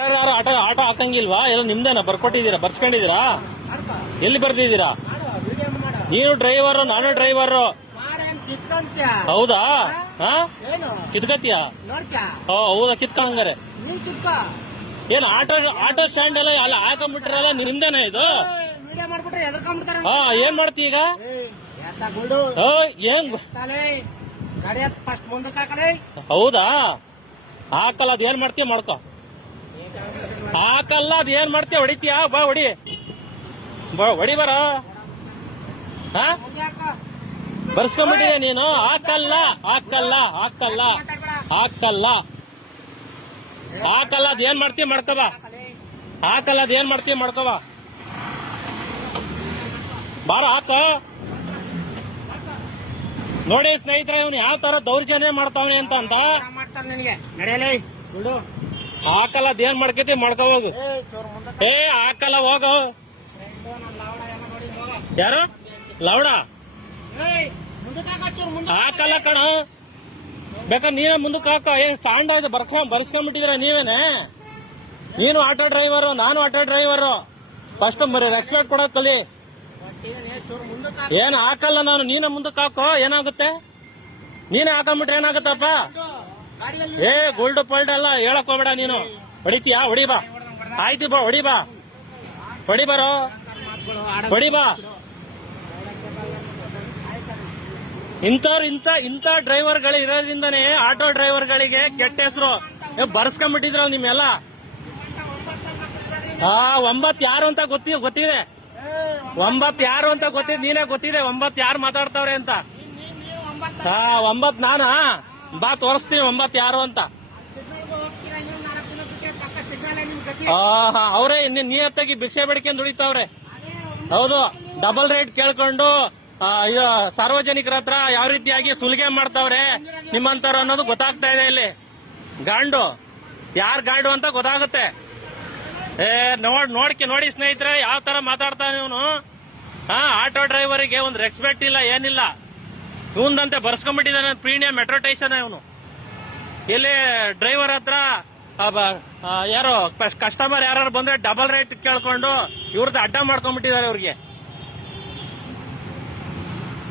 ಯಾರು ಆಟೋ ಹಾಕಂಗಿಲ್ವಾ? ಎಲ್ಲ ನಿಮ್ದೇನಾ? ಬರ್ಕೊಟ್ಟಿದ್ದೀರಾ? ಬರ್ಸ್ಕೊಂಡಿದ್ದೀರಾ? ಎಲ್ಲಿ ಬರ್ದಿದ್ದೀರಾ? ನೀನು ಡ್ರೈವರ್, ನಾನು ಡ್ರೈವರ್. ಹೌದಾ? ಕಿತ್ಕತ್ತೀಯ? ಹೌದಾ, ಕಿತ್ಕೊಂಡಂಗಾರೆ. ಏನ್ ಆಟೋ ಸ್ಟ್ಯಾಂಡ್ ಎಲ್ಲ ಅಲ್ಲ ಹಾಕೊಂಡ್ಬಿಟ್ರಲ್ಲ, ನಿಮ್ದೇನಾ ಇದು? ಏನ್ ಮಾಡ್ತಿ ಈಗ? ಏನ್ ಹೌದಾ? ಹಾಕಲ್ಲ, ಅದ್ ಏನ್ ಮಾಡ್ತೀಯ ಮಾಡ್ಕೊ. ಹಾಕಲ್ಲ, ಅದ್ ಏನ್ ಮಾಡ್ತೀಯ? ಹೊಡಿತೀಯ? ಬಾ ಹೊಡಿ, ಹೊಡಿ ಬರ. ಬರ್ಸ್ಕೊಂಡ್ಬಿಟ್ಟಿದೆ ನೀನು. ಹಾಕಲ್ಲ ಹಾಕಲ್ಲ ಹಾಕಲ್ಲ ಹಾಕಲ್ಲ ಹಾಕಲ್ಲ, ಅದ್ ಏನ್ ಮಾಡ್ತೀಯ ಮಾಡ್ಕೋಬಾ. ಹಾಕಲ್ಲ, ಅದ್ ಏನ್ ಮಾಡ್ತೀಯ ಮಾಡ್ಕೋಬಾ. ಬಾರ ಹಾಕ. ನೋಡಿ ಸ್ನೇಹಿತರೆ, ಇವನು ಯಾವ ತರ ದೌರ್ಜನ್ಯ ಮಾಡ್ತಾವನೆ ಅಂತ ಹಾಕಲ್ಲ, ಅದೇನ್ ಮಾಡ್ಕತಿ ಮಾಡ್ಕೊ ಹೋಗು. ಹಾಕಲ್ಲ, ಹೋಗು. ಯಾರು ಲೌಡ? ಹಾಕಲ್ಲ ಕಣ, ಬೇಕಾ ನೀವೇ ಮುಂದಕ್ಕೆ ಹಾಕ. ಏನ್ ಸ್ಟಾಂಡ್ ಆಯ್ತು ಬರ್ಸ್ಕೊಂಡ್ಬಿಟ್ಟಿದ್ರ ನೀವೇನೆ? ನೀನು ಆಟೋ ಡ್ರೈವರ್, ನಾನು ಆಟೋ ಡ್ರೈವರ್. ಫಸ್ಟ್ ರೆಸ್ಪೆಕ್ಟ್ ಕೊಡೋದ್ ಕಲಿ. ಏನ್ ಹಾಕಲ್ಲ ನಾನು, ನೀನೇ ಮುಂದಕ್ಕೆ ಹಾಕೋ. ಏನಾಗುತ್ತೆ? ನೀನೇ ಹಾಕೊಂಡ್ಬಿಟ್ರೆ ಏನಾಗುತ್ತಪ್ಪ? ಗೋಲ್ಡ್ ಪಲ್ಡ್ ಎಲ್ಲ ಹೇಳಕ್ ಹೋಗ್ಬೇಡ ನೀನು. ಹೊಡಿತೀಯಾ? ಹೊಡಿ ಬಾ. ಆಯ್ತು ಬಾ, ಹೊಡಿ ಬಾ, ಹೊಡಿ ಬರೋ, ಹೊಡಿ ಬಾ. ಇಂಥ ಡ್ರೈವರ್ಗಳು ಇರೋದ್ರಿಂದಾನೇ ಆಟೋ ಡ್ರೈವರ್ಗಳಿಗೆ ಕೆಟ್ಟ ಹೆಸರು. ಬರ್ಸ್ಕೊಂಡ್ಬಿಟ್ಟಿದ್ರಲ್ಲ ನಿಮ್ಮೆಲ್ಲ. 9 ಯಾರು ಅಂತ ಗೊತ್ತಿದೆ. 9 ಯಾರು ಅಂತ ಗೊತ್ತಿದೆ, ನೀನೇ ಗೊತ್ತಿದೆ 9 ಯಾರು ಮಾತಾಡ್ತಾವ್ರೆ ಅಂತ. 9 ನಾನಾ? ಬಾ ತೋರಿಸ್ತೀನಿ 9 ಯಾರು ಅಂತ. ಅವರೇ ನಿಯತ್ತಾಗಿ ಭಿಕ್ಷೆ ಬೇಡಿಕೆ ದುಡಿತಾವ್ರೆ. ಹೌದು, ಡಬಲ್ ರೇಟ್ ಕೇಳ್ಕೊಂಡು ಸಾರ್ವಜನಿಕರ ಹತ್ರ ಯಾವ ರೀತಿಯಾಗಿ ಸುಲಿಗೆ ಮಾಡ್ತಾವ್ರೆ ನಿಮ್ಮಂತವ್ರು ಅನ್ನೋದು ಗೊತ್ತಾಗ್ತಾ ಇದೆ. ಇಲ್ಲಿ ಗಾಂಡು ಯಾರ್ ಗಾಂಡು ಅಂತ ಗೊತ್ತಾಗುತ್ತೆ. ನೋಡಿ ಸ್ನೇಹಿತರೆ, ಯಾವ ತರ ಮಾತಾಡ್ತಾನೆ ಇವನು. ಆಟೋ ಡ್ರೈವರಿಗೆ ಒಂದು ರೆಸ್ಪೆಕ್ಟ್ ಇಲ್ಲ, ಏನಿಲ್ಲ. ಇವಂದಂತೆ ಬರ್ಸ್ಕೊಂಡ್ಬಿಟ್ಟಿದ್ದಾನೆ ಪ್ರೀಮಿಯಂ ಮೆಟ್ರೋ ಸ್ಟೇಷನ್ ಇವನು. ಇಲ್ಲಿ ಡ್ರೈವರ್ ಹತ್ರ ಯಾರು ಕಸ್ಟಮರ್ ಯಾರು ಬಂದ್ರೆ ಡಬಲ್ ರೇಟ್ ಕೇಳ್ಕೊಂಡು ಇವ್ರದ್ದು ಅಡ್ಡ ಮಾಡ್ಕೊಂಡ್ಬಿಟ್ಟಿದ್ದಾರೆ ಇವ್ರಿಗೆ.